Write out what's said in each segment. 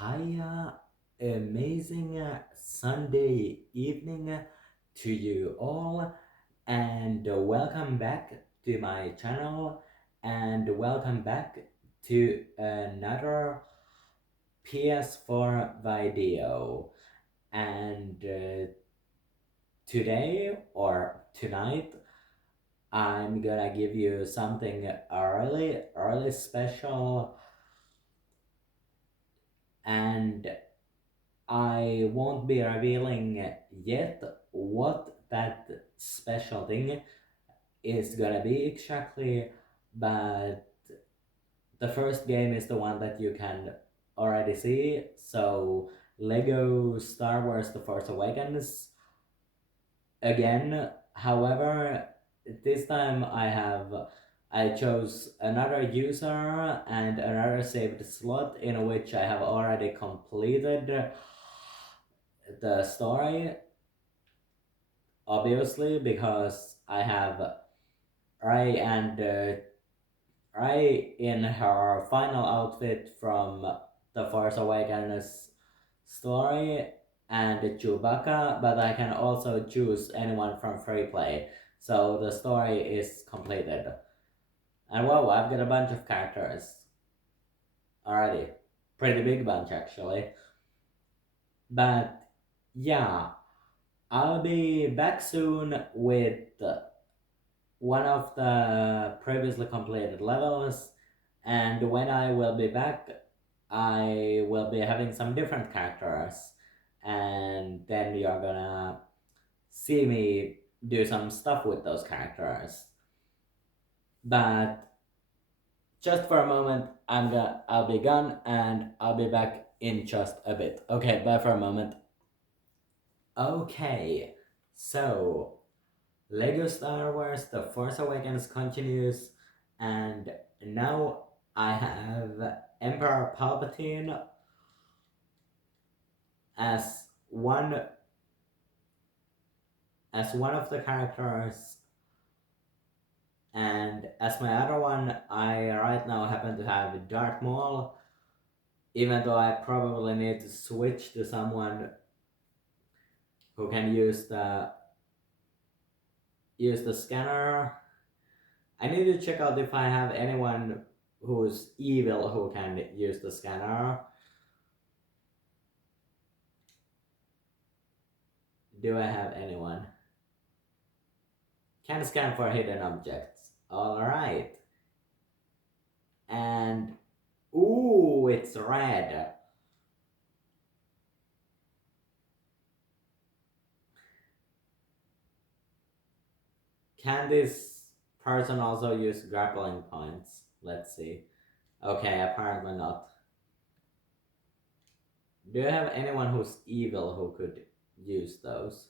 Hiya, amazing Sunday evening to you all, and welcome back to my channel, and welcome back to another PS4 video. And today or tonight, I'm gonna give you something really special, and I won't be revealing yet what that special thing is gonna be exactly, but the first game is the one that you can already see. So, Lego Star Wars The Force Awakens again. However, this time I chose another user and another saved slot in which I have already completed the story, obviously, because I have Ray and Ray in her final outfit from the Force Awakens story and Chewbacca, but I can also choose anyone from free play, so the story is completed. And wow, I've got a bunch of characters already, pretty big bunch actually. But yeah, I'll be back soon with one of the previously completed levels, and when I will be back, I will be having some different characters, and then you're gonna see me do some stuff with those characters. But just for a moment, I'll be gone, and I'll be back in just a bit. Okay, bye for a moment. Okay, so Lego Star Wars The Force Awakens continues, and now I have Emperor Palpatine as one of the characters, and as my other one, I right now happen to have Darth Maul, even though I probably need to switch to someone who can use the scanner. I need to check out if I have anyone who's evil who can use the scanner. Do I have anyone? Can scan for hidden objects. Alright. And ooh, it's red. Can this person also use grappling points? Let's see. Okay, apparently not. Do you have anyone who's evil who could use those?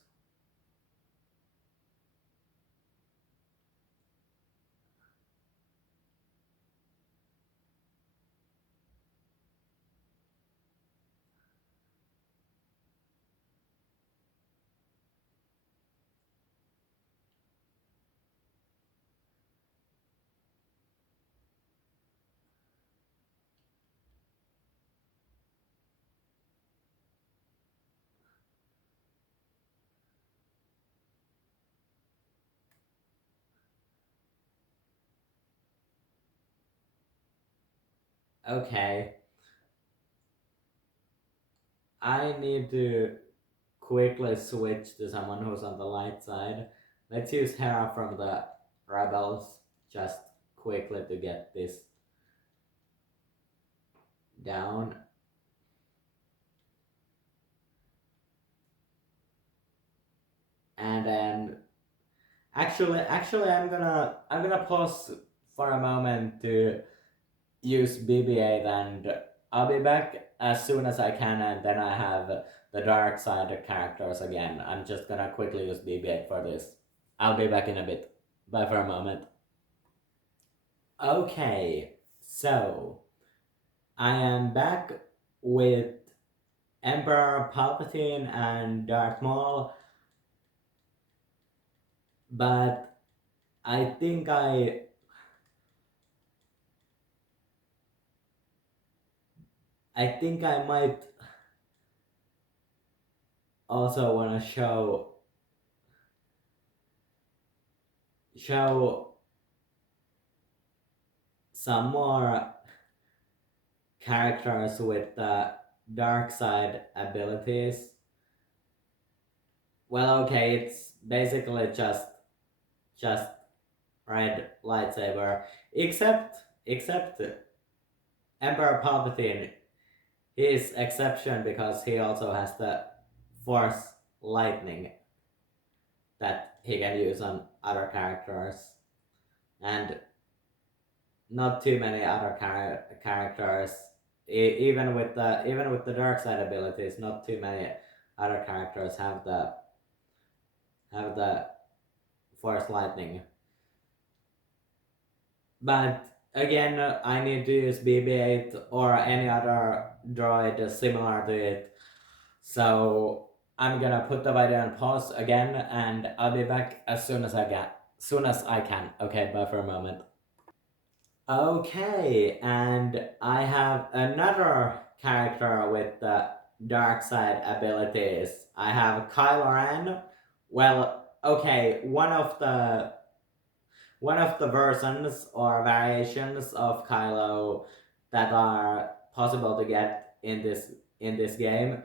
Okay. I need to quickly switch to someone who's on the light side. Let's use Hera from the Rebels just quickly to get this down. And then actually I'm gonna pause for a moment to use BB-8, and I'll be back as soon as I can, and then I have the dark side characters again. I'm just gonna quickly use BB-8 for this. I'll be back in a bit. Bye for a moment. Okay, so I am back with Emperor Palpatine and Darth Maul, but I think I think I might also want to show some more characters with the dark side abilities. Well, okay, it's basically just red lightsaber, except Emperor Palpatine. He is exception because he also has the Force lightning that he can use on other characters, and not too many other characters. Even with the dark side abilities, not too many other characters have the Force lightning. But again, I need to use BB-8 or any other droid similar to it. So I'm gonna put the video on pause again, and I'll be back as soon as I can. Okay, bye for a moment. Okay, and I have another character with the dark side abilities. I have Kylo Ren. Well, okay, one of the versions or variations of Kylo that are possible to get in this game.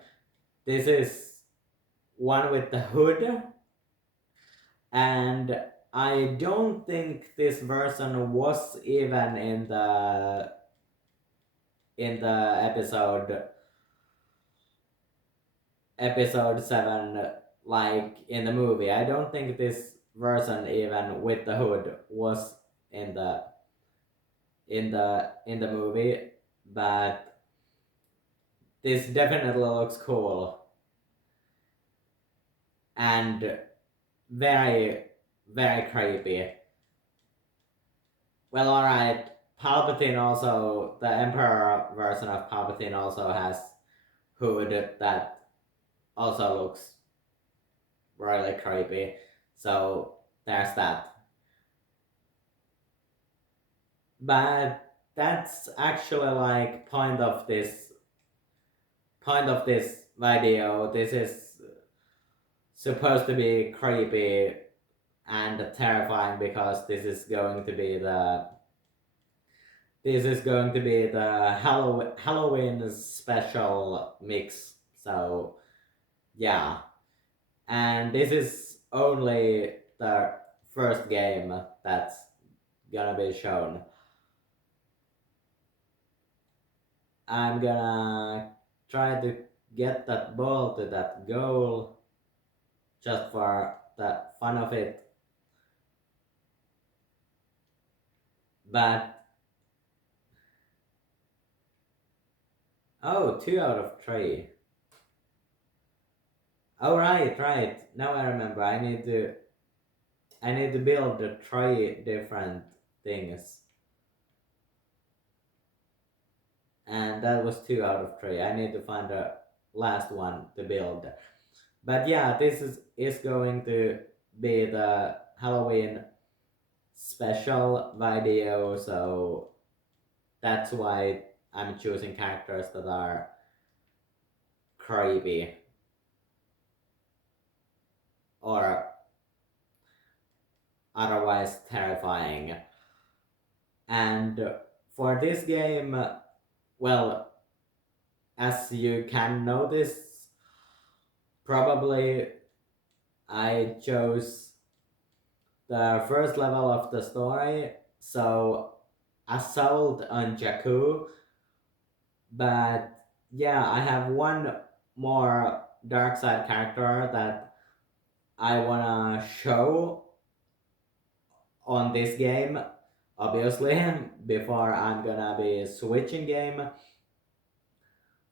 This is one with the hood, and I don't think this version was even in the episode 7, like in the movie. I don't think this version even with the hood was in the movie, but this definitely looks cool and very very creepy. Well, alright. Palpatine also, the Emperor version of Palpatine also has hood that also looks really creepy. So there's that. But that's actually like point of this video. This is supposed to be creepy and terrifying because this is going to be the Halloween special mix. So yeah, and this is only the first game that's gonna be shown. I'm gonna try to get that ball to that goal just for the fun of it. But oh, 2 out of 3. Oh right. Now I remember. I need to build the 3 different things. And that was 2 out of 3. I need to find the last one to build. But yeah, this is going to be the Halloween special video, so that's why I'm choosing characters that are creepy or otherwise terrifying. And for this game, well, as you can notice, probably I chose the first level of the story, so Assault on Jakku. But yeah, I have one more dark side character that I wanna show on this game, obviously, before I'm gonna be switching game.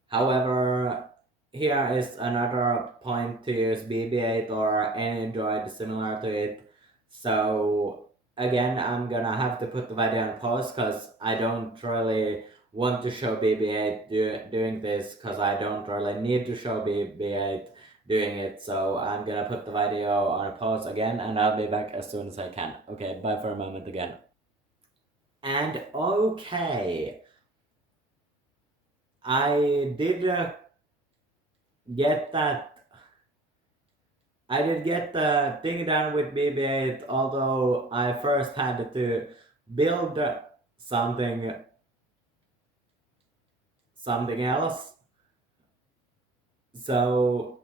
However, here is another point to use BB-8 or any droid similar to it. So again, I'm gonna have to put the video on pause because I don't really want to show BB-8 doing this, because I don't really need to show BB-8 doing it. So I'm gonna put the video on pause again, and I'll be back as soon as I can. Okay, bye for a moment again. And okay, I did get that. I did get the thing done with BB-8, although I first had to build something something else. So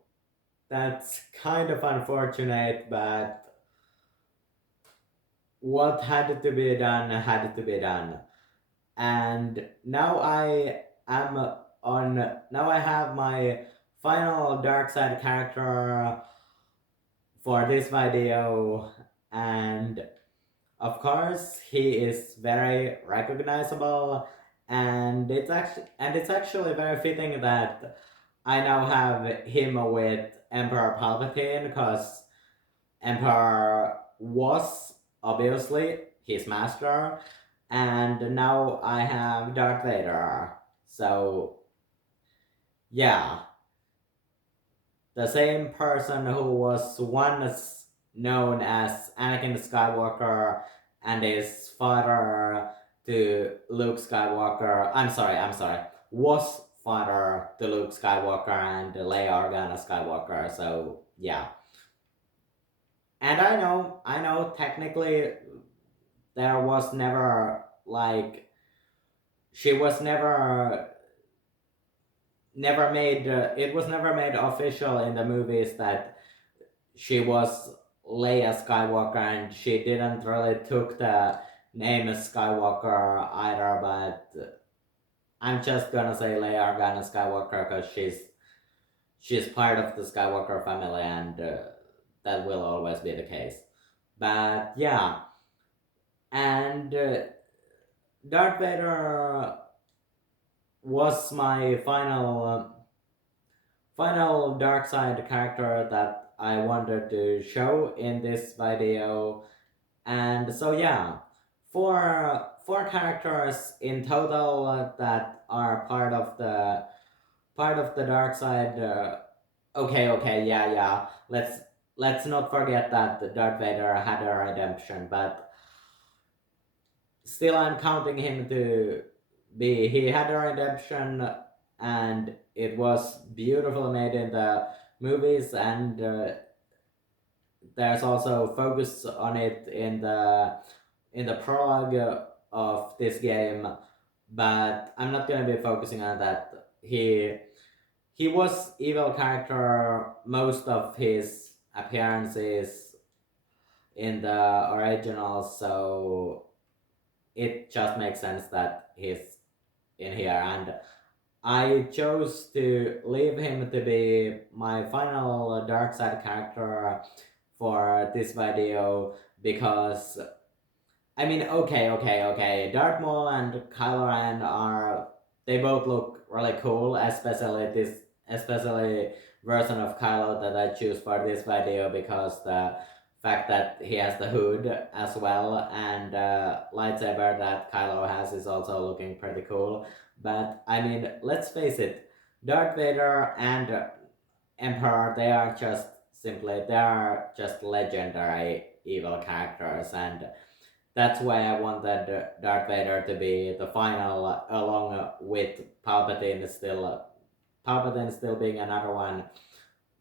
that's kind of unfortunate, but what had to be done had to be done. And now am on now I have my final dark side character for this video, and of course he is very recognizable, and it's actually very fitting that I now have him with Emperor Palpatine, because Emperor was obviously his master, and now I have Darth Vader. So yeah, the same person who was once known as Anakin Skywalker and is father to Luke Skywalker. I'm sorry, was father to Luke Skywalker and Leia Organa Skywalker. So yeah. And I know, technically, there was never, like, she was never made, it was never made official in the movies that she was Leia Skywalker, and she didn't really took the name Skywalker either, but I'm just gonna say Leia Organa Skywalker because she's part of the Skywalker family, and that will always be the case. But yeah, and Darth Vader was my final dark side character that I wanted to show in this video. And so yeah, four characters in total that are part of the dark side. Okay, yeah. Let's not forget that Darth Vader had a redemption, but still I'm counting him to be. He had a redemption, and it was beautifully made in the movies, and there's also focus on it in the prologue of this game, but I'm not gonna be focusing on that. He was evil character most of his appearances in the originals, so it just makes sense that he's in here, and I chose to leave him to be my final dark side character for this video because I mean, okay. Darth Maul and Kylo Ren they both look really cool, especially version of Kylo that I choose for this video, because the fact that he has the hood as well, and lightsaber that Kylo has is also looking pretty cool. But I mean, let's face it, Darth Vader and Emperor, they are just legendary evil characters, and that's why I wanted Darth Vader to be the final, along with Palpatine still being another one.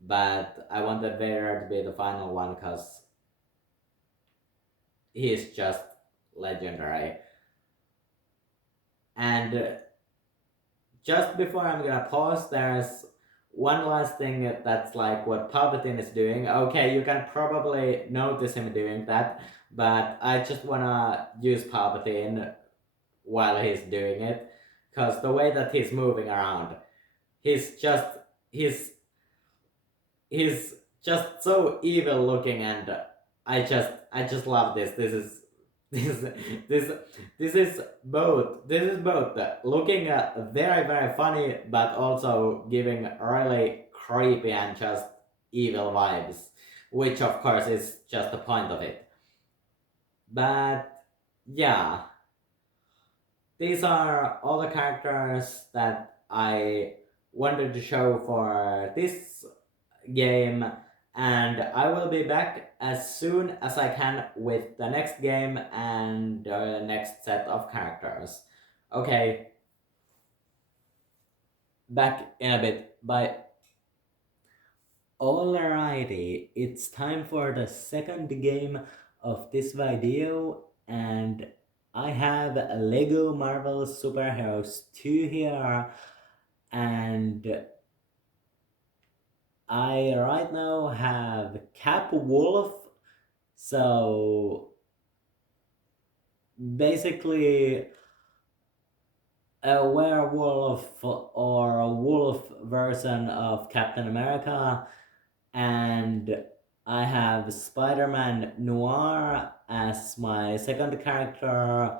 But I wanted Vader to be the final one because he's just legendary. And just before I'm gonna pause, there's one last thing that's like what Palpatine is doing. Okay, you can probably notice him doing that, but I just wanna use Palpatine while he's doing it, because the way that he's moving around, he's just he's he's just so evil looking, and I just love this. This this this is both looking very funny, but also giving really creepy and just evil vibes, which of course is just the point of it. But yeah, these are all the characters that I wanted to show for this game, and I will be back as soon as I can with the next game and the next set of characters. Okay, back in a bit. Bye. Alrighty, it's time for the second game of this video, and I have Lego Marvel Superheroes 2 here, and I right now have Cap Wolf, so basically a werewolf or a wolf version of Captain America, and I have Spiderman Noir as my second character,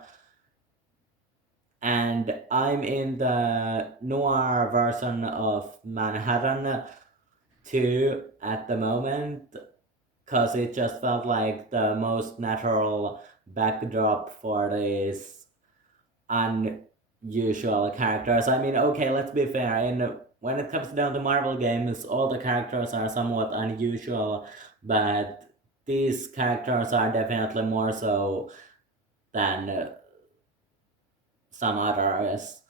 and I'm in the Noir version of Manhattan 2 at the moment, because it just felt like the most natural backdrop for these unusual characters. I mean, okay, let's be fair. When it comes down to Marvel games, all the characters are somewhat unusual, but these characters are definitely more so than some others.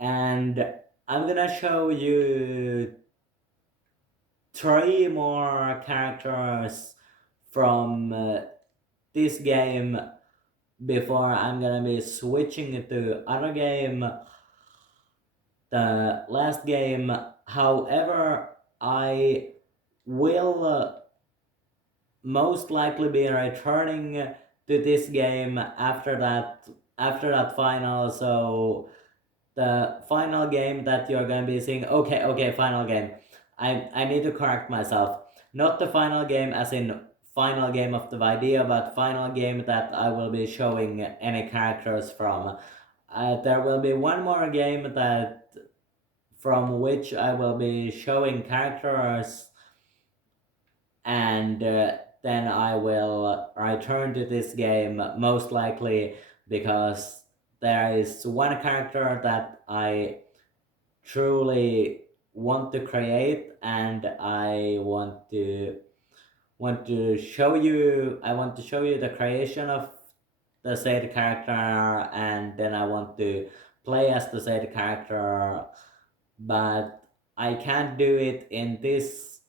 And I'm gonna show you three more characters from this game before I'm gonna be switching to other game, the last game. However, I will most likely be returning to this game after that final. So the final game that you're gonna be seeing. Okay, final game. I need to correct myself. Not the final game as in final game of the video, but final game that I will be showing any characters from. There will be one more game that from which I will be showing characters, and then I will return to this game most likely, because there is one character that I truly want to create, and I want to show you the creation of the said character, and then I want to play as the said character, but I can't do it in this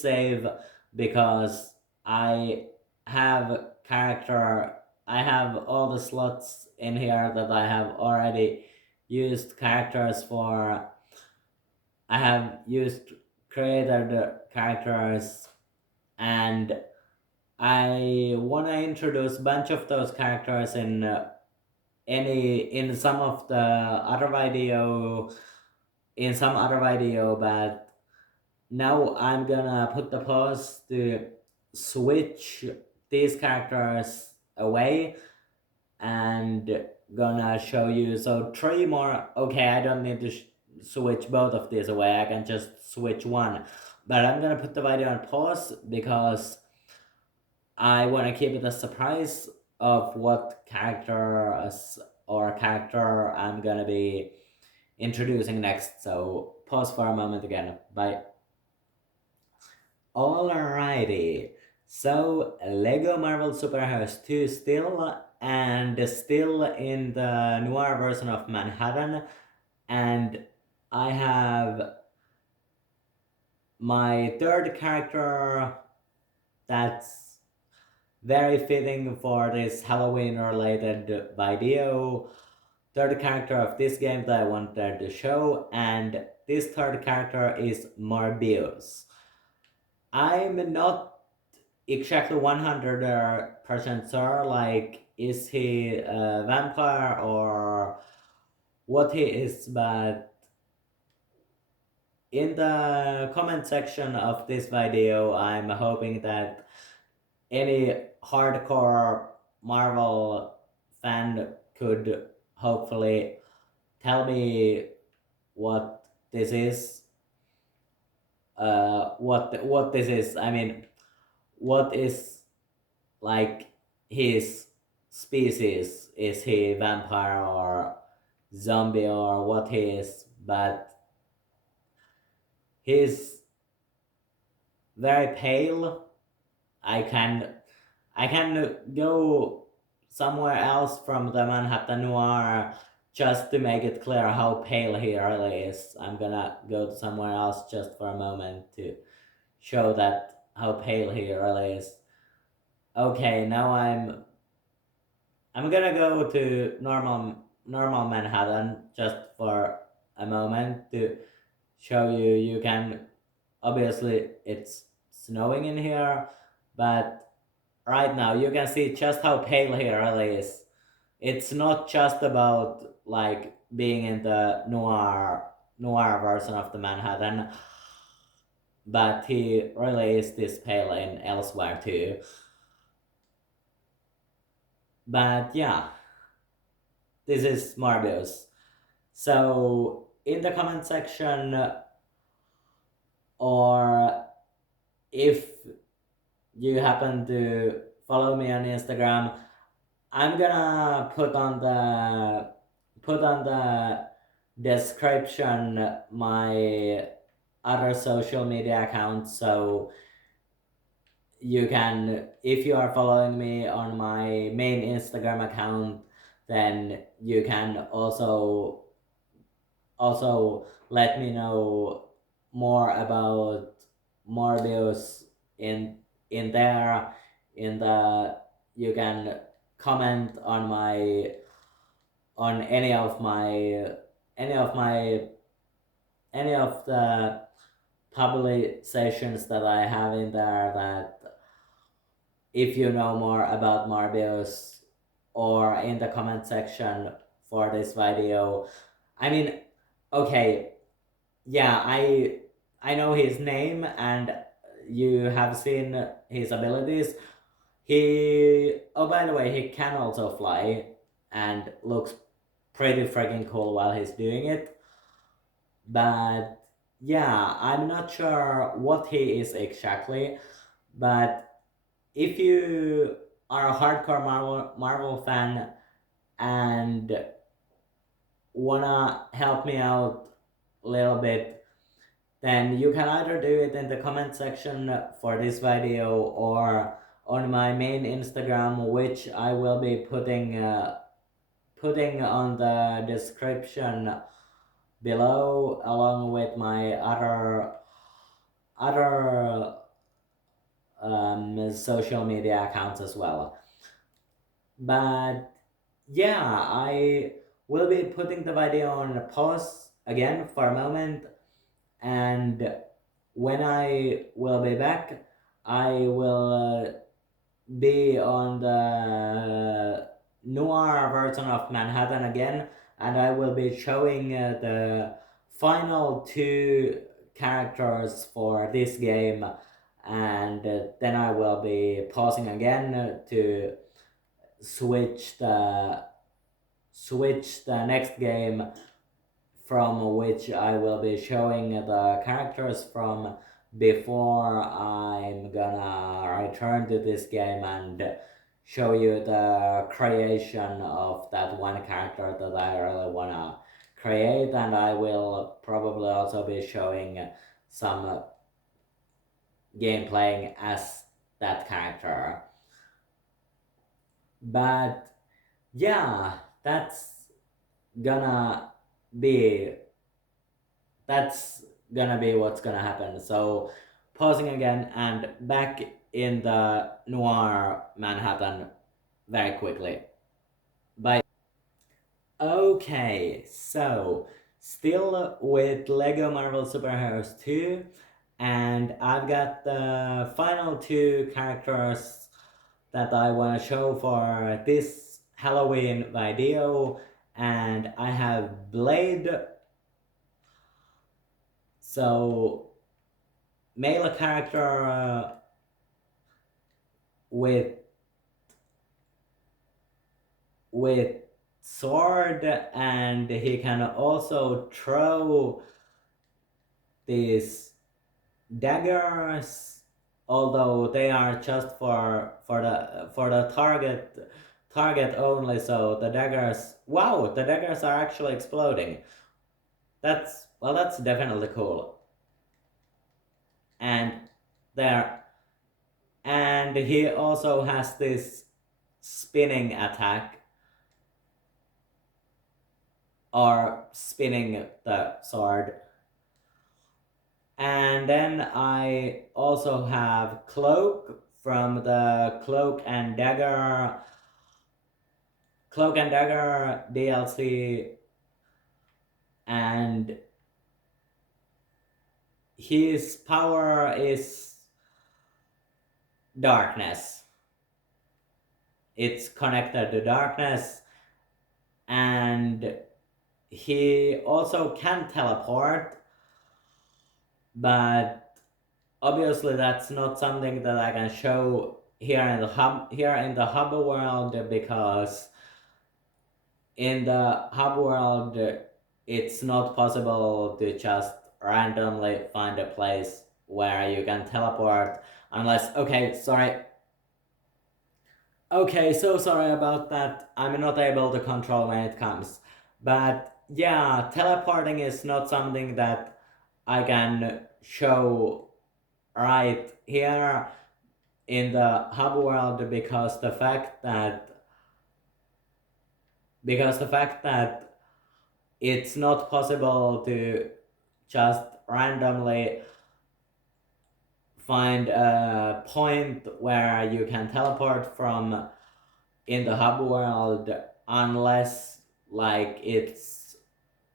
save because I have character I have all the slots in here that I have already used characters for. I have used created characters, and I want to introduce a bunch of those characters in some of the other video in some other video, but now I'm gonna put the pause to switch these characters away and gonna show you. So three more. Okay, I don't need to switch both of these away, I can just switch one, but I'm gonna put the video on pause because I want to keep it a surprise of what character I'm gonna be introducing next. So pause for a moment again. Bye. Alrighty, so Lego Marvel Superheroes 2 still, and still in the noir version of Manhattan, and I have my third character that's very fitting for this Halloween related video. Third character of this game that I wanted to show, and this third character is Morbius. I'm not exactly 100% sure, like, is he a vampire or what he is, but in the comment section of this video, I'm hoping that any hardcore Marvel fan could hopefully tell me what this is. What this is. I mean, what is like his species? Is he vampire or zombie or what he is? But he's very pale. I can I can go somewhere else from the Manhattan Noir just to make it clear how pale he really is, I'm gonna go to somewhere else just for a moment to show that how pale he really is. Okay, now I'm gonna go to normal Manhattan just for a moment to show you. You can obviously it's snowing in here, but right now you can see just how pale he really is. It's not just about like being in the noir version of the Manhattan, but he really is this pale in elsewhere too. But yeah, this is Morbius. So in the comment section, or if you happen to follow me on Instagram, I'm gonna put on the description my other social media accounts, so you can, if you are following me on my main Instagram account, then you can also let me know more about Morbius in there. In the You can comment on my on any of my any of the publications that I have in there, that if you know more about Morbius, or in the comment section for this video. I mean, okay, yeah, I know his name, and you have seen his abilities. Oh, by the way, he can also fly and looks pretty freaking cool while he's doing it. But yeah, I'm not sure what he is exactly, but if you are a hardcore Marvel fan and wanna help me out a little bit, then you can either do it in the comment section for this video or on my main Instagram, which I will be putting on the description below, along with my other social media accounts as well. But yeah, I will be putting the video on pause again for a moment, and when I will be back, I will be on the noir version of Manhattan again, and I will be showing the final two characters for this game, and then I will be pausing again to switch the next game, from which I will be showing the characters from before I'm gonna return to this game and show you the creation of that one character that I really wanna create, and I will probably also be showing some gameplaying as that character. But yeah, gonna be that's gonna be what's gonna happen. So pausing again and back in the noir Manhattan very quickly. Bye. Okay, so still with Lego Marvel Superheroes 2, and I've got the final two characters that I want to show for this Halloween video, and I have Blade. So male character with with sword, and he can also throw these daggers, although they are just for the target only. So the daggers, wow, the daggers are actually exploding. That's definitely cool. And there, and he also has this spinning attack. or spinning the sword. And then I also have Cloak from the Cloak and Dagger DLC, and his power is darkness. It's connected to darkness, and he also can teleport, but obviously that's not something that I can show here in the hub world, because in the hub world it's not possible to just randomly find a place where you can teleport unless okay, so sorry about that. I'm not able to control when it comes. But yeah, teleporting is not something that I can show right here in the hub world, because the fact that it's not possible to just randomly find a point where you can teleport from in the hub world, unless like it's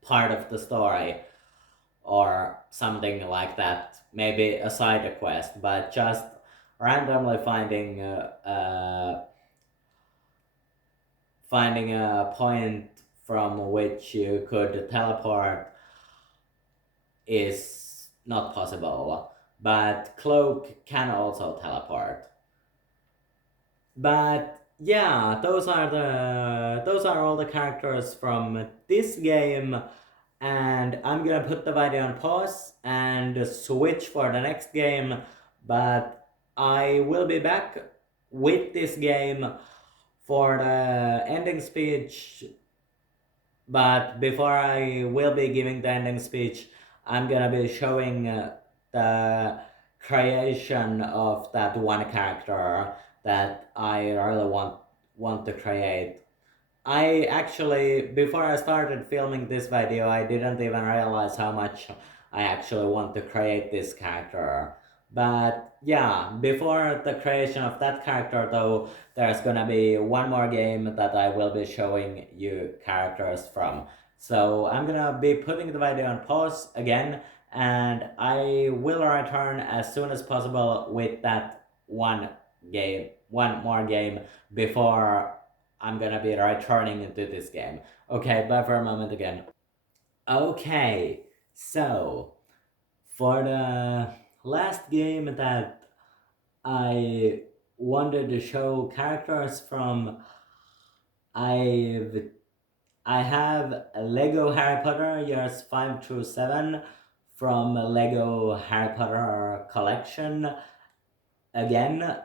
part of the story or something like that, maybe a side quest. But just randomly finding a point from which you could teleport is not possible. But Cloak can also teleport. But yeah, those are all the characters from this game, and I'm gonna put the video on pause and switch for the next game. But I will be back with this game for the ending speech. But before I will be giving the ending speech, I'm gonna be showing the creation of that one character that I really want to create. I actually, before I started filming this video, I didn't even realize how much I actually want to create this character. But yeah, before the creation of that character though, there's gonna be one more game that I will be showing you characters from. So I'm gonna be putting the video on pause again, and I will return as soon as possible with that one more game before I'm gonna be returning into this game. Okay, bye for a moment again. Okay, so for the last game that I wanted to show characters from, I have Lego Harry Potter years 5 through 7 from Lego Harry Potter collection again,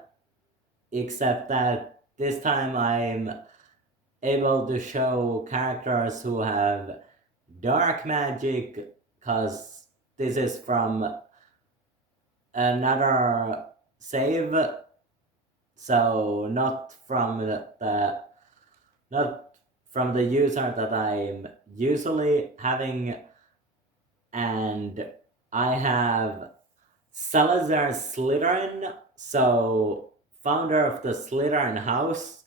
except that this time I'm able to show characters who have dark magic, because this is from another save, so not from the user that I'm usually having. And I have Salazar Slytherin, so founder of the Slytherin house.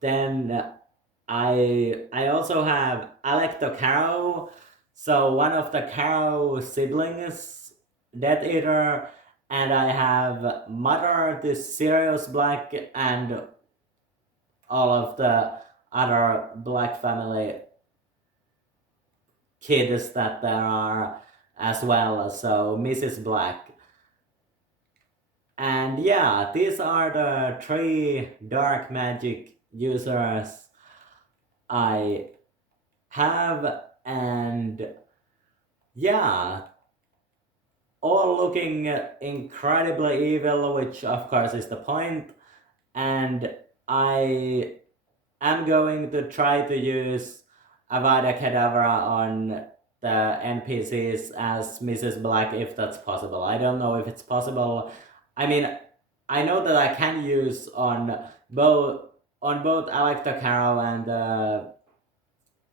Then I also have Alec the Carrow, so one of the Carrow siblings, Death Eater, and I have Mother the Sirius Black, and all of the other Black family kids that there are as well, so Mrs. Black. And yeah, these are the 3 dark magic users I have, and yeah, all looking incredibly evil, which of course is the point. And I am going to try to use Avada Kedavra on the NPCs as Mrs. Black if that's possible. I don't know if it's possible. I mean, I know that I can use on both Alec the Carrow and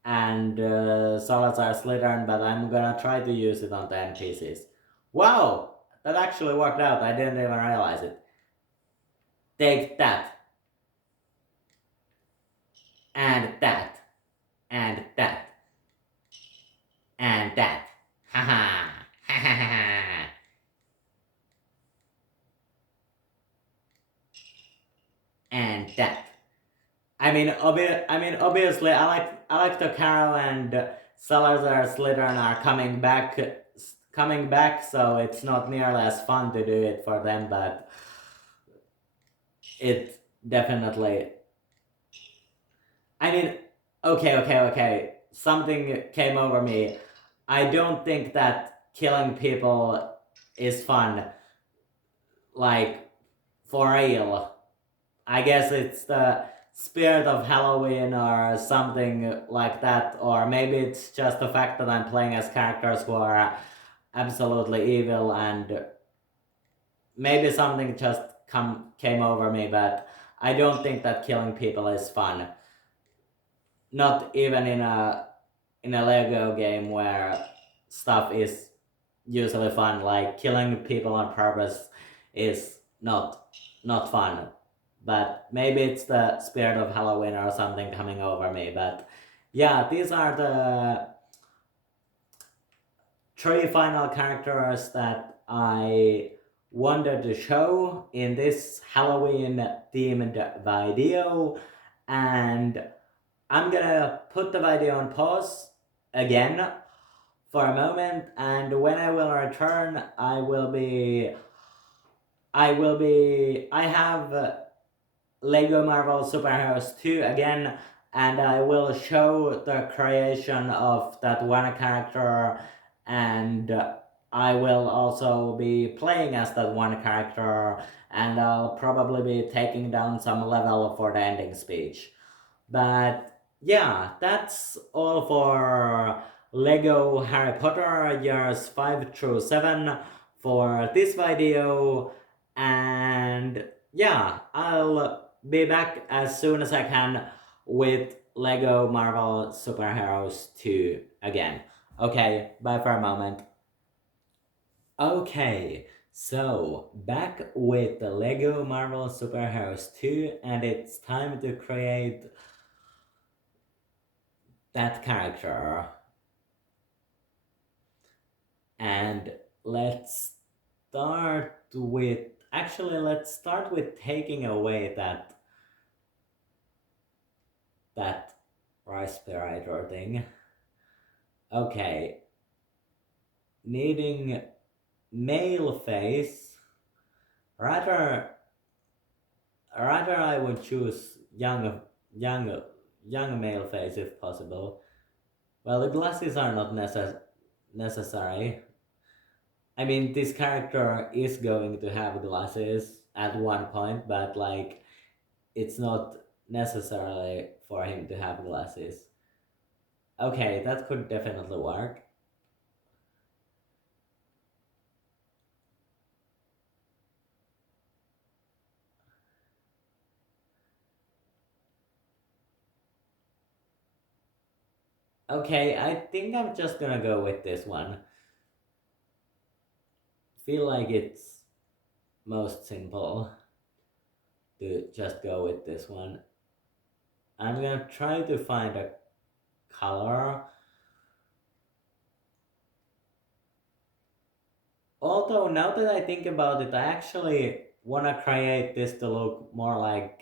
and Salazar Slytherin, but I'm gonna try to use it on the NPCs. Wow! That actually worked out, I didn't even realize it. Take that. And that. And that. And that. Haha. Ha ha ha ha. And that. Obviously, I like the Carol and Salazar Slytherin are coming back, so it's not nearly as fun to do it for them, but it definitely. I mean, okay. Something came over me. I don't think that killing people is fun, like for real. I guess it's the spirit of Halloween or something like that, or maybe it's just the fact that I'm playing as characters who are absolutely evil, and maybe something just came over me, but I don't think that killing people is fun. Not even in a Lego game where stuff is usually fun, like killing people on purpose is not fun. But maybe it's the spirit of Halloween or something coming over me. But yeah, these are the 3 final characters that I wanted to show in this Halloween themed video, and I'm gonna put the video on pause again for a moment, and when I will return, I have Lego Marvel Superheroes 2 again, and I will show the creation of that one character, and I will also be playing as that one character, and I'll probably be taking down some level for the ending speech. But yeah, that's all for Lego Harry Potter years 5 through 7 for this video, and yeah, I'll be back as soon as I can with Lego Marvel Superheroes 2 again. Okay, bye for a moment. Okay, so back with the Lego Marvel Superheroes 2, and it's time to create that character. And let's start with taking away that respirator thing. Okay, needing male face. Rather I would choose young male face if possible. Well, the glasses are not necessary. I mean, this character is going to have glasses at one point, but like, it's not necessarily for him to have glasses. Okay, that could definitely work. Okay, I think I'm just gonna go with this one. Feel like it's most simple to just go with this one. I'm gonna try to find a color. Although now that I think about it, I actually wanna create this to look more like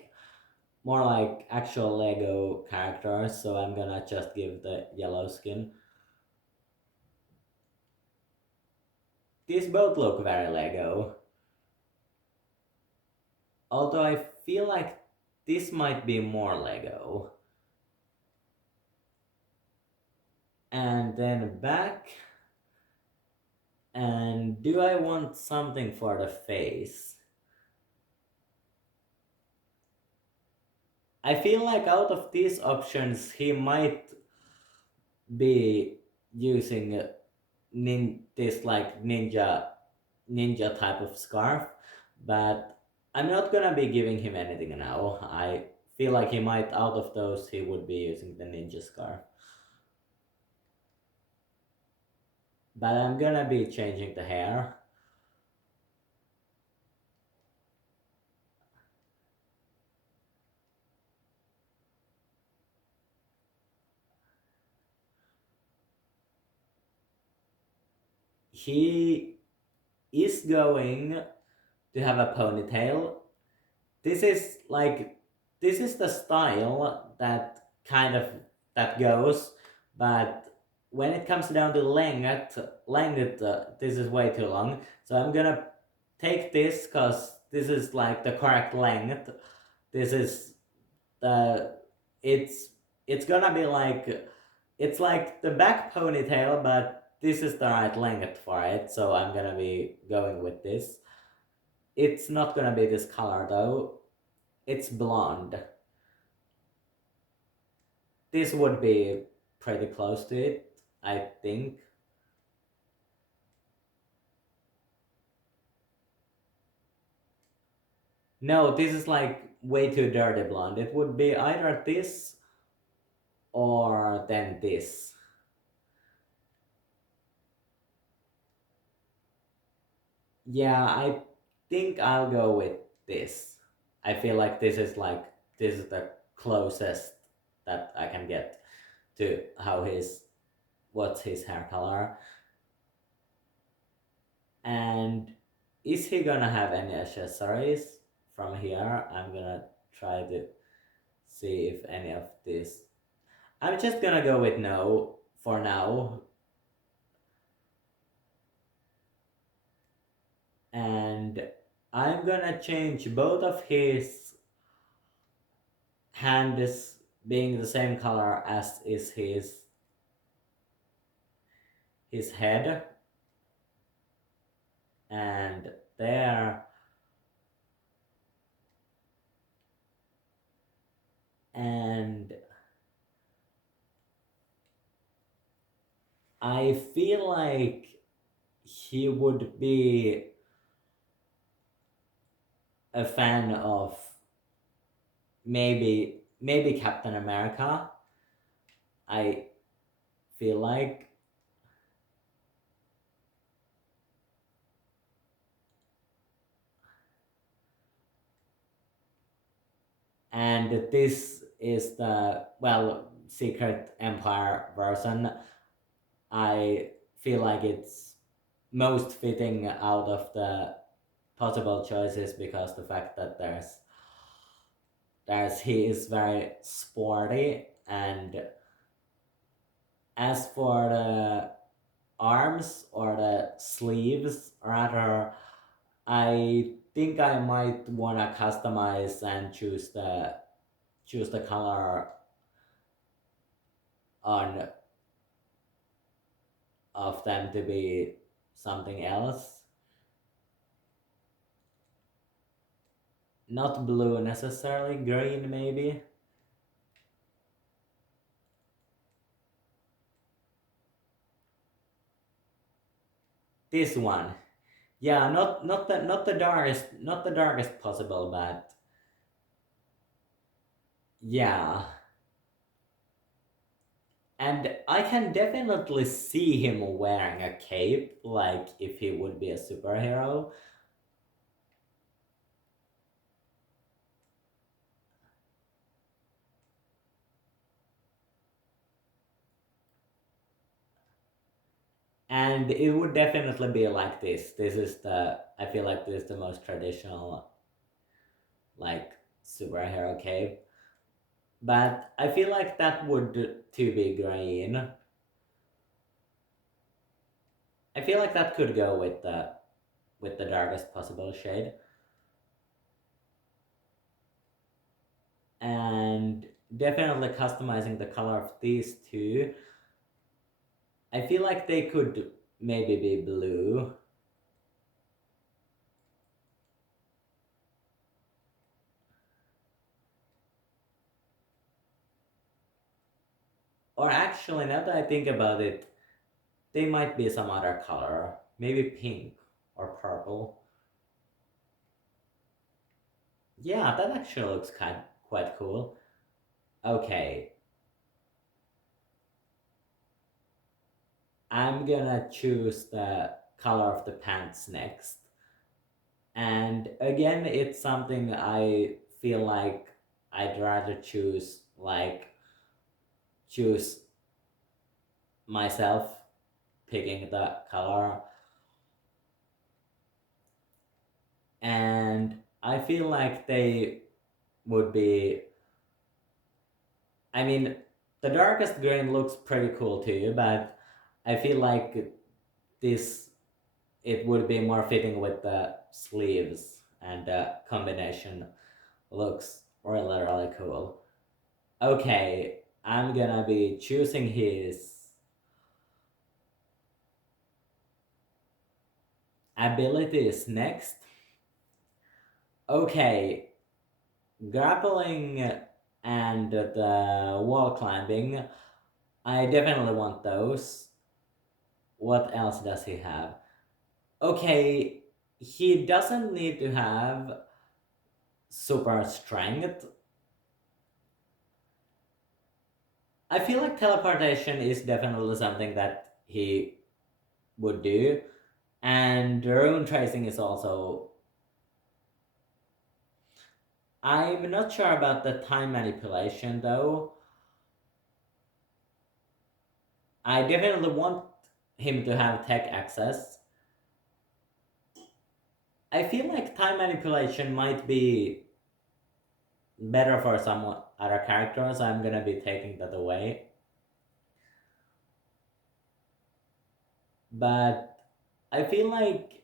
actual Lego characters, so I'm gonna just give the yellow skin. These both look very Lego. Although I feel like this might be more Lego. And then back. And do I want something for the face? I feel like out of these options, he might be using this like ninja type of scarf, but I'm not gonna be giving him anything now. I feel like he might, out of those, he would be using the ninja scarf. but I'm gonna be changing the hair. He is going to have a ponytail. This is like, this is the style that kind of that goes, but when it comes down to length, this is way too long. So I'm gonna take this because this is like the correct length. This is the it's gonna be like, it's like the back ponytail, but this is the right length for it. So I'm gonna be going with this. It's not gonna be this color though. It's blonde. This would be pretty close to it, I think. No, this is like way too dirty blonde. It would be either this or then this. Yeah, I think I'll go with this. I feel like this is the closest that I can get to how what's his hair color. And is he gonna have any accessories from here? I'm gonna try to see if any of this. I'm just gonna go with no for now. And I'm gonna change both of his hands being the same color as is his head. And there. And I feel like he would be a fan of maybe Captain America. I feel like. And this is the, well, Secret Empire version. I feel like it's most fitting out of the possible choices because the fact that he is very sporty. And as for the arms or the sleeves rather, I think I might wanna customize and choose the color on of them to be something else. Not blue necessarily, green maybe. This one. Yeah, not the darkest possible, but yeah. And I can definitely see him wearing a cape, like if he would be a superhero. And it would definitely be like this. I feel like this is the most traditional, like, superhero cape. But I feel like that would too be green. I feel like that could go with the darkest possible shade. And definitely customizing the color of these two. I feel like they could maybe be blue. Or actually, now that I think about it, they might be some other color. Maybe pink or purple. Yeah, that actually looks quite cool. Okay. I'm gonna choose the color of the pants next. And again, it's something I feel like I'd rather choose myself picking the color. And I feel like they would be, I mean, the darkest green looks pretty cool too, but I feel like this it would be more fitting with the sleeves, and the combination looks really really cool. Okay, I'm gonna be choosing his abilities next. Okay, grappling and the wall climbing, I definitely want those. What else does he have? Okay, he doesn't need to have super strength. I feel like teleportation is definitely something that he would do, and rune tracing is also. I'm not sure about the time manipulation though. I definitely want him to have tech access. I feel like time manipulation might be better for some other characters. I'm gonna be taking that away. But I feel like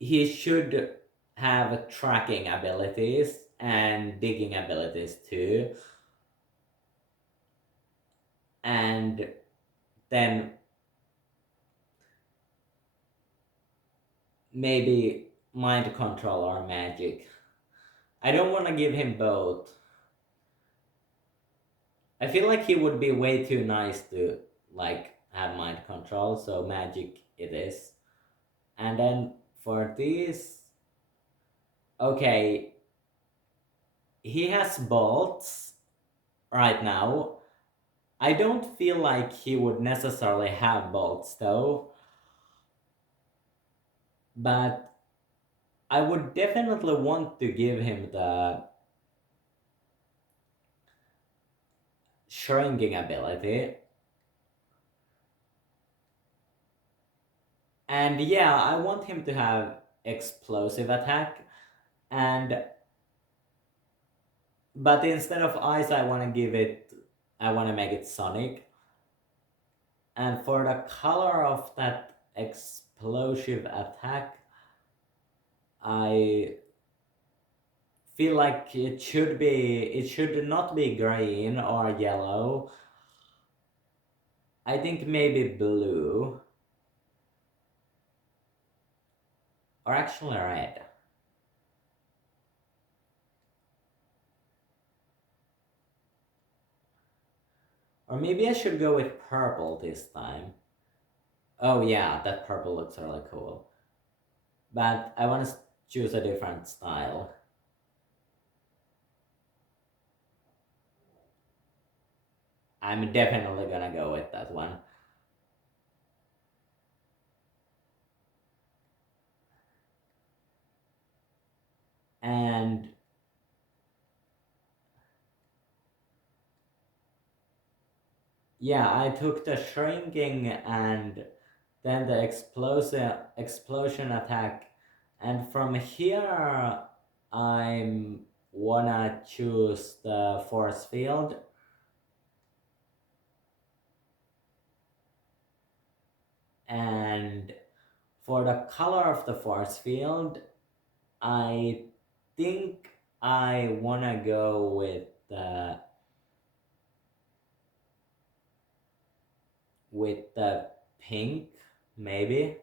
he should have tracking abilities and digging abilities too. And then maybe mind control or magic. I don't want to give him both. I feel like he would be way too nice to like have mind control, so magic it is. And then for these, okay, he has bolts right now. I don't feel like he would necessarily have bolts though, but I would definitely want to give him the shrinking ability. And yeah, I want him to have explosive attack, and but instead of ice I want to make it sonic. And for the color of that explosive attack, I feel like it should not be green or yellow. I think maybe blue, or actually red. Or maybe I should go with purple this time. Oh yeah, that purple looks really cool. But I want to choose a different style. I'm definitely gonna go with that one. And yeah, I took the shrinking and then the explosion attack, and from here I'm wanna choose the force field. And for the color of the force field, I think I wanna go with the pink, maybe,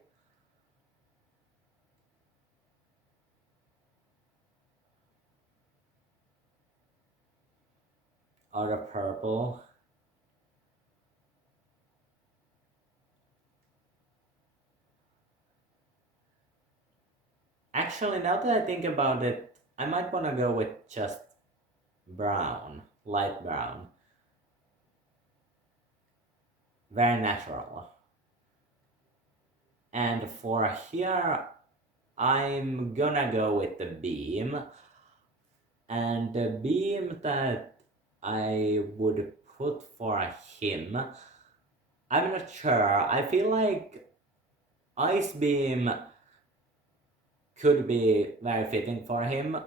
or the purple. Actually, now that I think about it, I might wanna go with just brown, light brown. very natural. And for here, I'm gonna go with the beam. And the beam that I would put for him, I'm not sure. I feel like Ice Beam could be very fitting for him,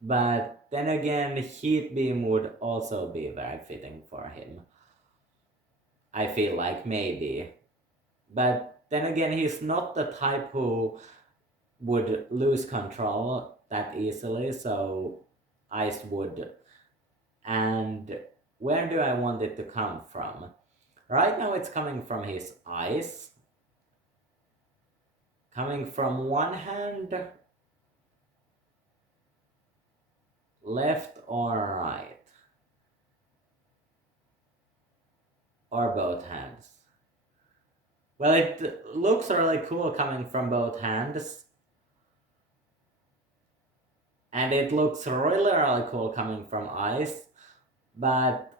but then again, Heat Beam would also be very fitting for him. I feel like maybe. But then again, he's not the type who would lose control that easily, so Ice would. And where do I want it to come from? Right now it's coming from his eyes. Coming from one hand, left or right? Or both hands? Well, it looks really cool coming from both hands. And it looks really, really cool coming from eyes. But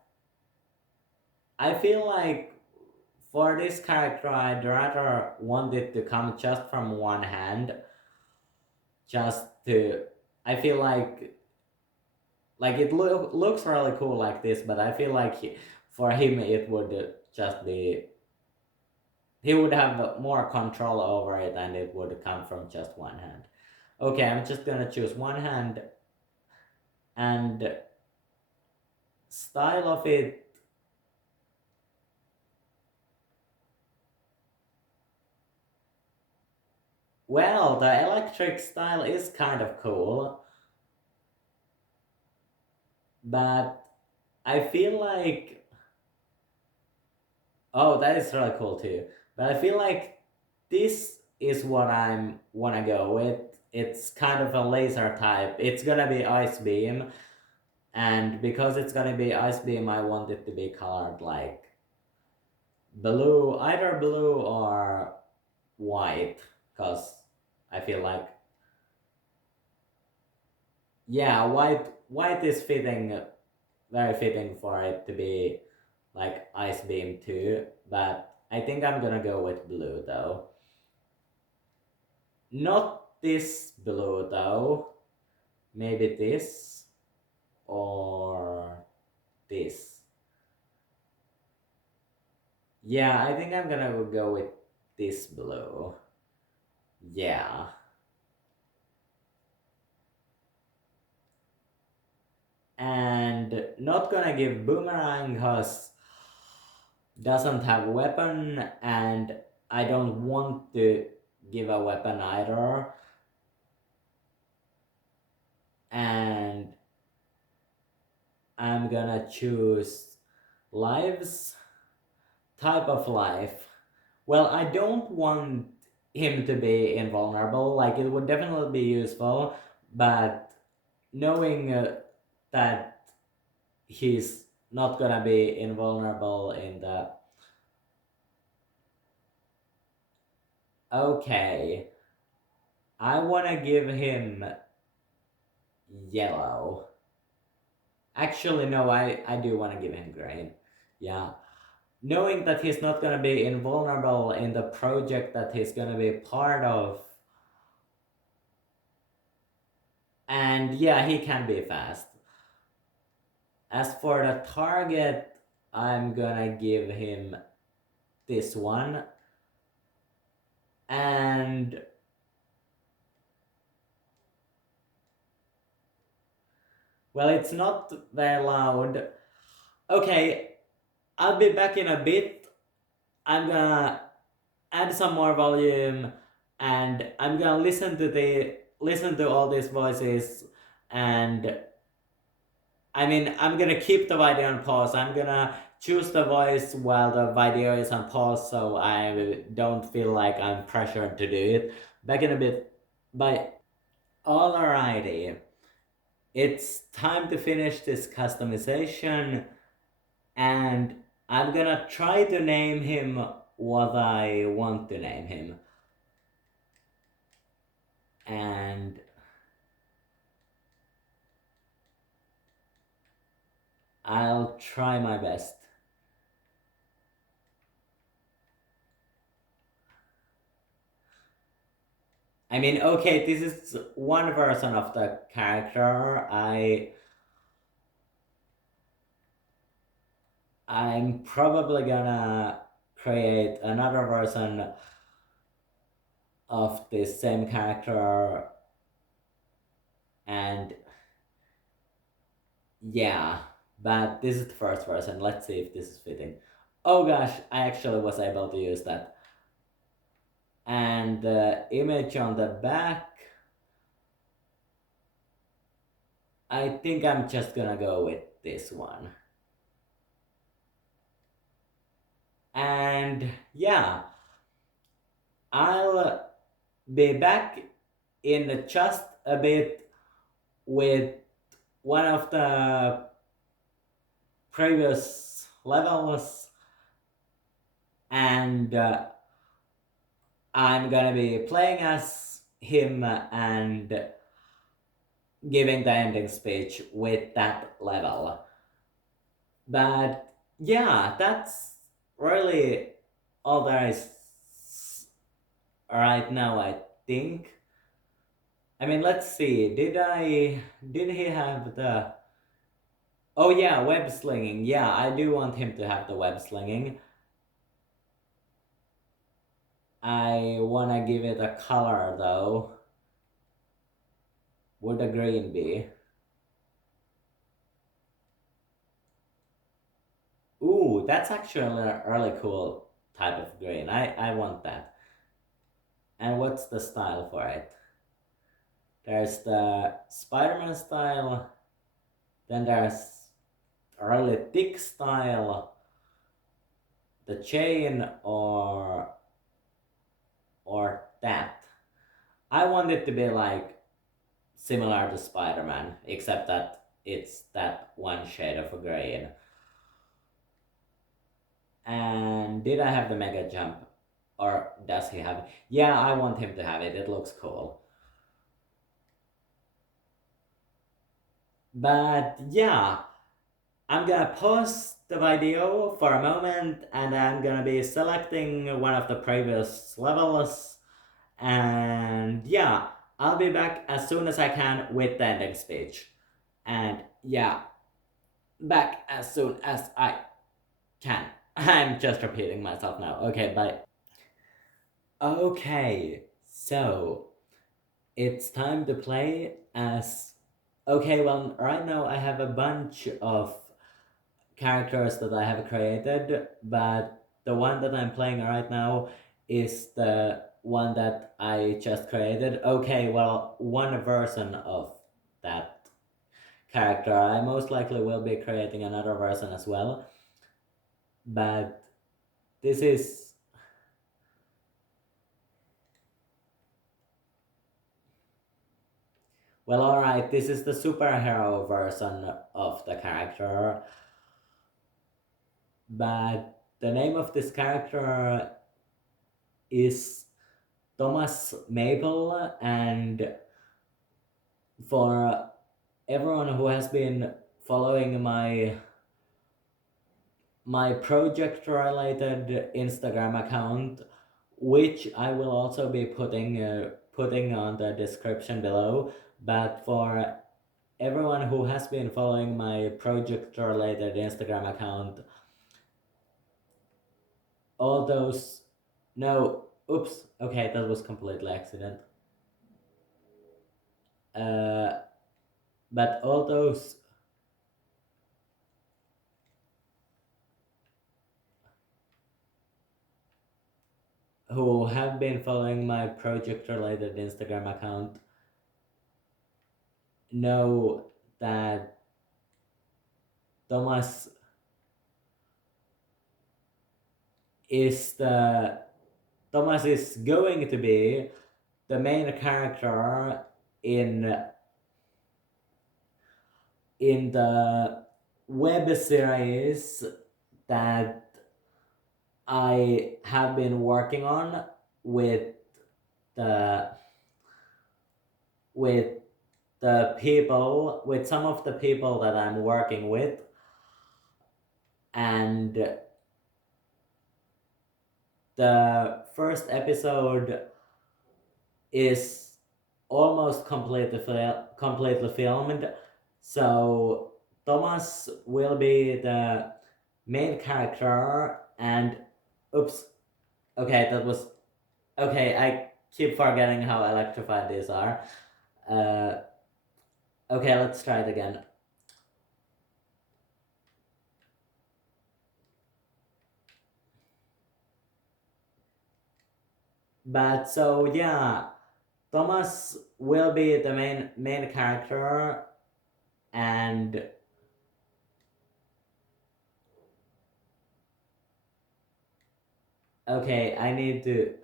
I feel like for this character, I'd rather want it to come just from one hand. Just to... I feel like it looks really cool like this, but I feel like for him it would just be... He would have more control over it and it would come from just one hand. Okay, I'm just gonna choose one hand. And style of it... Well, the electric style is kind of cool. But I feel like... Oh, that is really cool too. But I feel like this is what I wanna go with. It's kind of a laser type. It's gonna be Ice Beam. And because it's gonna be Ice Beam, I want it to be colored like blue, either blue or white. Because I feel like... Yeah, white is fitting, very fitting for it to be like Ice Beam too, but I think I'm gonna go with blue though. Not this blue though, maybe this or this. Yeah, I think I'm gonna go with this blue. Yeah. And not gonna give Boomerang because doesn't have weapon and I don't want to give a weapon either. And I'm gonna choose lives. Type of life. Well, I don't want him to be invulnerable. Like, it would definitely be useful, but knowing that he's not gonna be invulnerable in the... Okay. I wanna give him yellow. Actually, no, I do wanna give him green. Yeah. Knowing that he's not gonna be invulnerable in the project that he's gonna be part of. And yeah, he can be fast. As for the target, I'm gonna give him this one. And well, it's not very loud. Okay, I'll be back in a bit. I'm gonna add some more volume and I'm gonna listen to all these voices, and I mean, I'm gonna keep the video on pause. I'm gonna choose the voice while the video is on pause so I don't feel like I'm pressured to do it. Back in a bit. Bye. Alrighty. It's time to finish this customization, and I'm gonna try to name him what I want to name him. And I'll try my best. I mean, okay, this is one version of the character. I'm probably gonna create another version of this same character, and yeah, but this is the first version. Let's see if this is fitting. Oh gosh, I actually was able to use that. And the image on the back, I think I'm just gonna go with this one. And yeah, I'll be back in just a bit with one of the previous levels, and I'm gonna be playing as him and giving the ending speech with that level. But yeah, that's really all there is right now, I think. I mean, let's see. Did he have the? Oh yeah, web slinging. Yeah, I do want him to have the web slinging. I wanna give it a color though. Would a green be? Ooh, that's actually a really cool type of green. I want that. And what's the style for it? There's the Spider-Man style, then there's a really thick style, the chain, or that. I want it to be like similar to Spider-Man, except that it's that one shade of green. And did I have the mega jump? Or does he have it? Yeah, I want him to have it. It looks cool. But yeah, I'm gonna pause the video for a moment and I'm gonna be selecting one of the previous levels. And yeah, I'll be back as soon as I can with the ending speech. And yeah, back as soon as I can. I'm just repeating myself now. Okay, bye. Okay, so it's time to play as. Okay, well, right now I have a bunch of characters that I have created, but the one that I'm playing right now is the one that I just created. Okay, well, one version of that character. I most likely will be creating another version as well, but this is. Well, alright, this is the superhero version of the character, but the name of this character is Thomas Maple, and for everyone who has been following my project related Instagram account, which I will also be putting on the description below, but for everyone who has been following my project related Instagram account, all those. No, oops, okay, that was completely accident. uh but all those who have been following my project related Instagram account know that Thomas is the Thomas is going to be the main character in the web series that I have been working on with the with with some of the people that I'm working with, and the first episode is almost completely filmed. So Thomas will be the main character, and oops, okay, that was okay. I keep forgetting how electrified these are. Uh, okay, let's try it again. But so yeah, Thomas will be the main character, and okay, I need to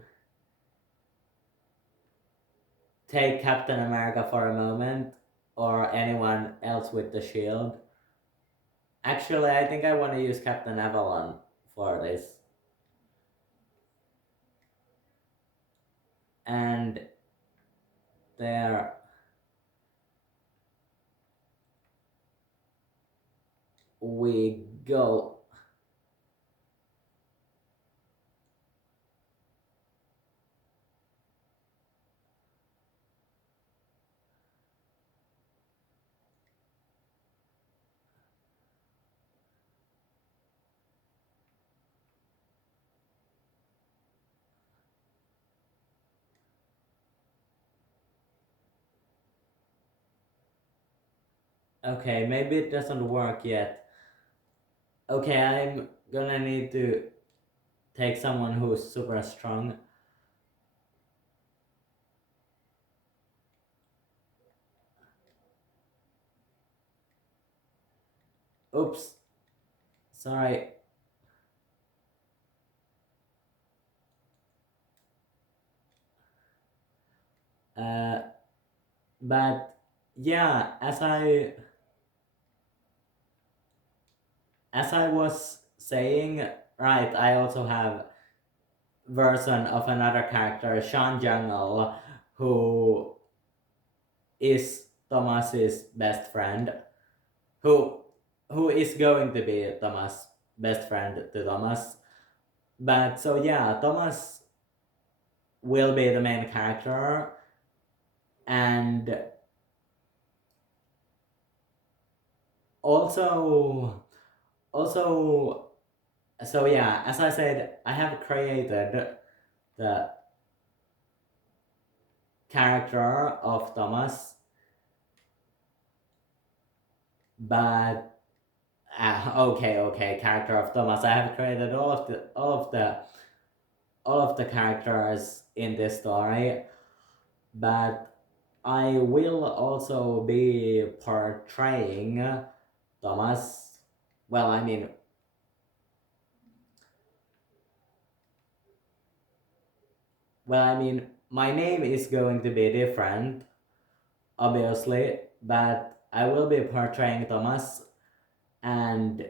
take Captain America for a moment, or anyone else with the shield. Actually, I think I want to use Captain Avalon for this. And there we go. Okay, maybe it doesn't work yet. Okay, I'm gonna need to take someone who's super strong. Oops. Sorry. Uh, but yeah, as I was saying, right, I also have version of another character, Sean Jungle, who is Thomas's best friend, who who is going to be Thomas' best friend to Thomas. But so yeah, Thomas will be the main character, and also also so yeah, as I said, I have created the character of Thomas, but okay, character of Thomas. I have created all of the characters in this story, but I will also be portraying Thomas. Well, I mean, my name is going to be different, obviously, but I will be portraying Thomas, and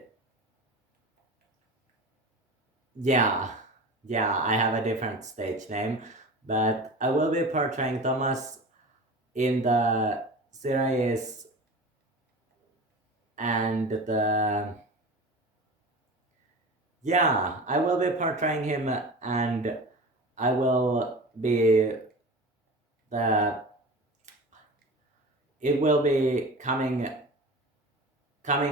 yeah, I have a different stage name, but I will be portraying Thomas in the series, and I will be portraying him, and I will be the it will be coming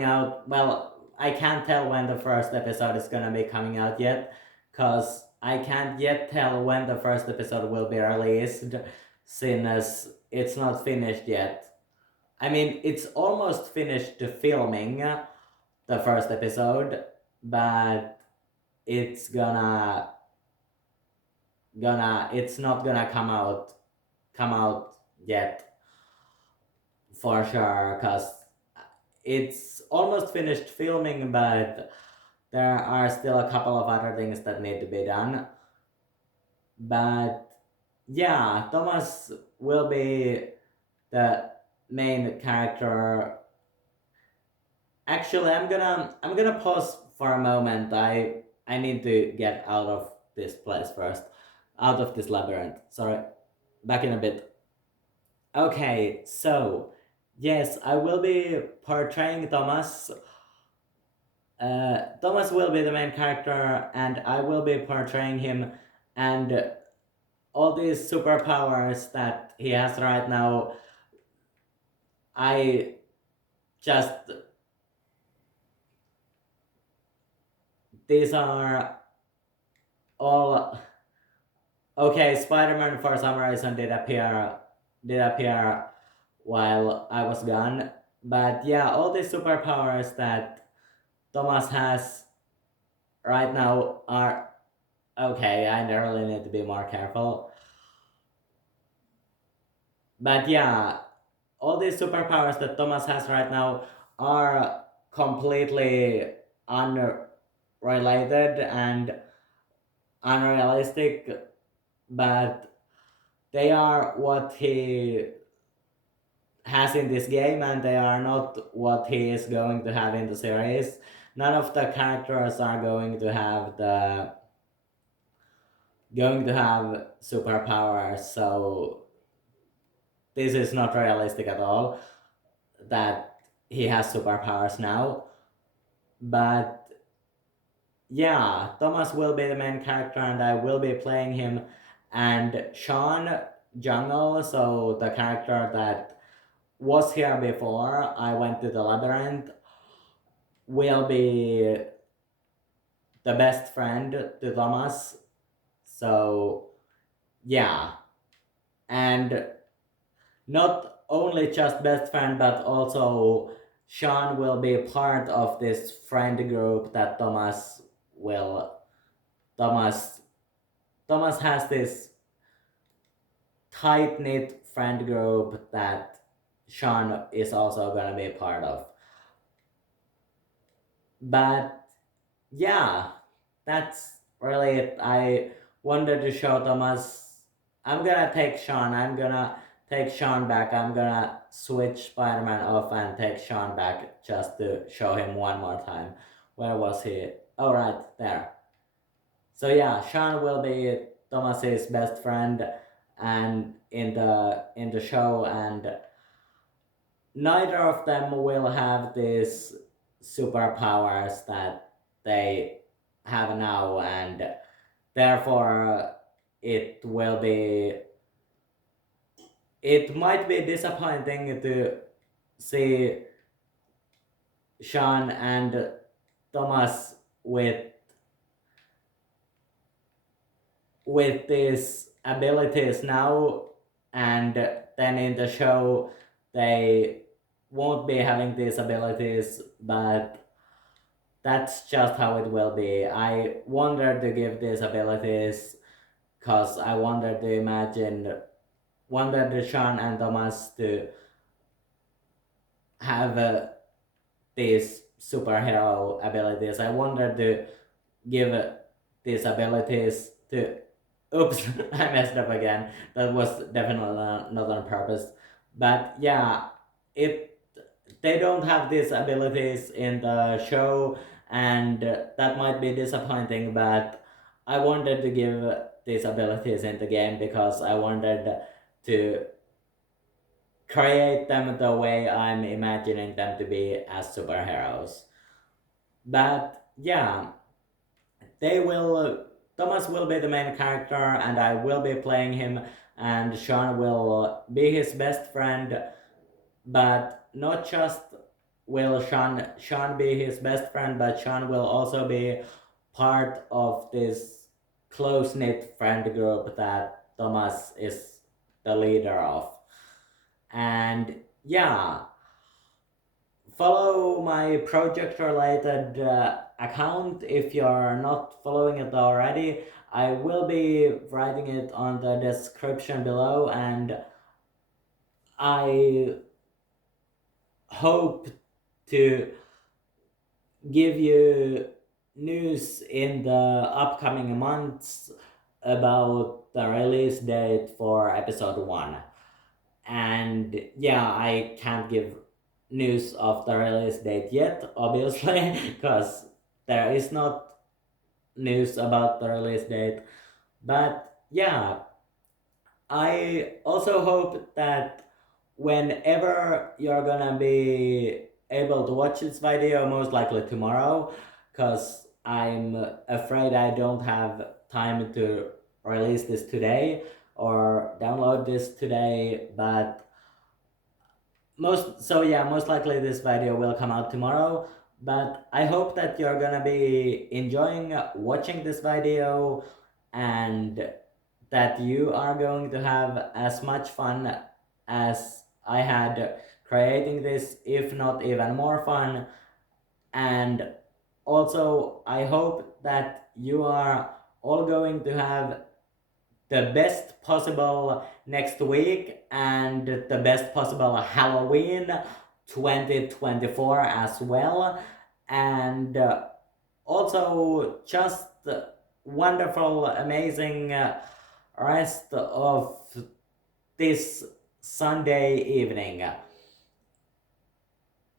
out. Well, I can't tell when the first episode is gonna be coming out yet, cause I can't yet tell when the first episode will be released, since it's not finished yet. I mean, it's almost finished filming the first episode, but it's it's not gonna come out yet for sure, because it's almost finished filming, but there are still a couple of other things that need to be done. But yeah, Thomas will be the main character. Actually, I'm gonna pause for a moment. I need to get out of this place first, out of this labyrinth. Sorry, back in a bit. Okay, so yes, I will be portraying Thomas. Thomas will be the main character, and I will be portraying him. And all these superpowers that he has right now, I just these are all okay. Spider-Man for some reason did appear while I was gone, but yeah, all these superpowers that Thomas has right now are okay. I really need to be more careful, but yeah, all these superpowers that Thomas has right now are completely unrelated and unrealistic, but they are what he has in this game and they are not what he is going to have in the series. None of the characters are going to have superpowers, so this is not realistic at all that he has superpowers now. But yeah, Thomas will be the main character and I will be playing him. And Sean Jungle, so the character that was here before I went to the labyrinth, will be the best friend to Thomas. So yeah, and not only just best friend, but also Sean will be part of this friend group that will. Thomas Thomas has this tight knit friend group that Sean is also gonna be a part of. But yeah, that's really it. I wanted to show Thomas. I'm gonna take Sean. I'm gonna take Sean back. I'm gonna switch Spider-Man off and take Sean back just to show him one more time. Where was he? Oh, right there. So yeah, Sean will be Thomas's best friend, and in the show, and neither of them will have these superpowers that they have now, and therefore it will be it might be disappointing to see Sean and Thomas with these abilities now, and then in the show they won't be having these abilities, but that's just how it will be. I wanted to give these abilities because I wanted Sean and Thomas to have these superhero abilities. I wanted to give these abilities to. Oops, I messed up again. That was definitely not on purpose. But yeah, it they don't have these abilities in the show, and that might be disappointing. But I wanted to give these abilities in the game because I wanted to create them the way I'm imagining them to be as superheroes. But yeah, they will Thomas will be the main character and I will be playing him, and Sean will be his best friend, but not just will Sean be his best friend, but Sean will also be part of this close-knit friend group that Thomas is the leader of. And yeah, follow my project related account if you're not following it already. I will be writing it on the description below, and I hope to give you news in the upcoming months about the release date for episode 1. And yeah, I can't give news of the release date yet, obviously, because there is not news about the release date. But yeah, I also hope that whenever you're gonna be able to watch this video, most likely tomorrow, because I'm afraid I don't have time to release this today. or download this today, but most likely this video will come out tomorrow. But I hope that you're gonna be enjoying watching this video, and that you are going to have as much fun as I had creating this, if not even more fun. And also, I hope that you are all going to have the best possible next week and the best possible Halloween 2024 as well. And also, just wonderful, amazing rest of this Sunday evening.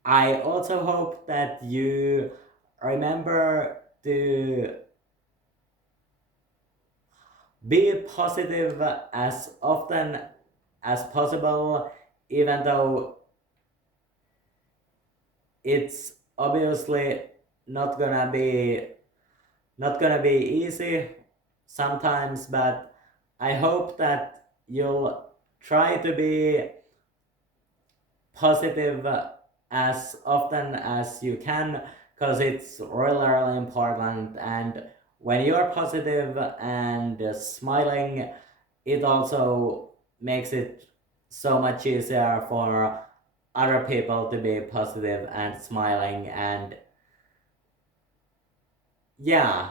I also hope that you remember to be positive as often as possible, even though it's obviously not gonna be easy sometimes, but I hope that you'll try to be positive as often as you can, because it's really important. And when you're positive and smiling, it also makes it so much easier for other people to be positive and smiling. And yeah,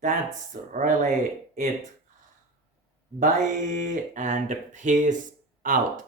that's really it. Bye and peace out.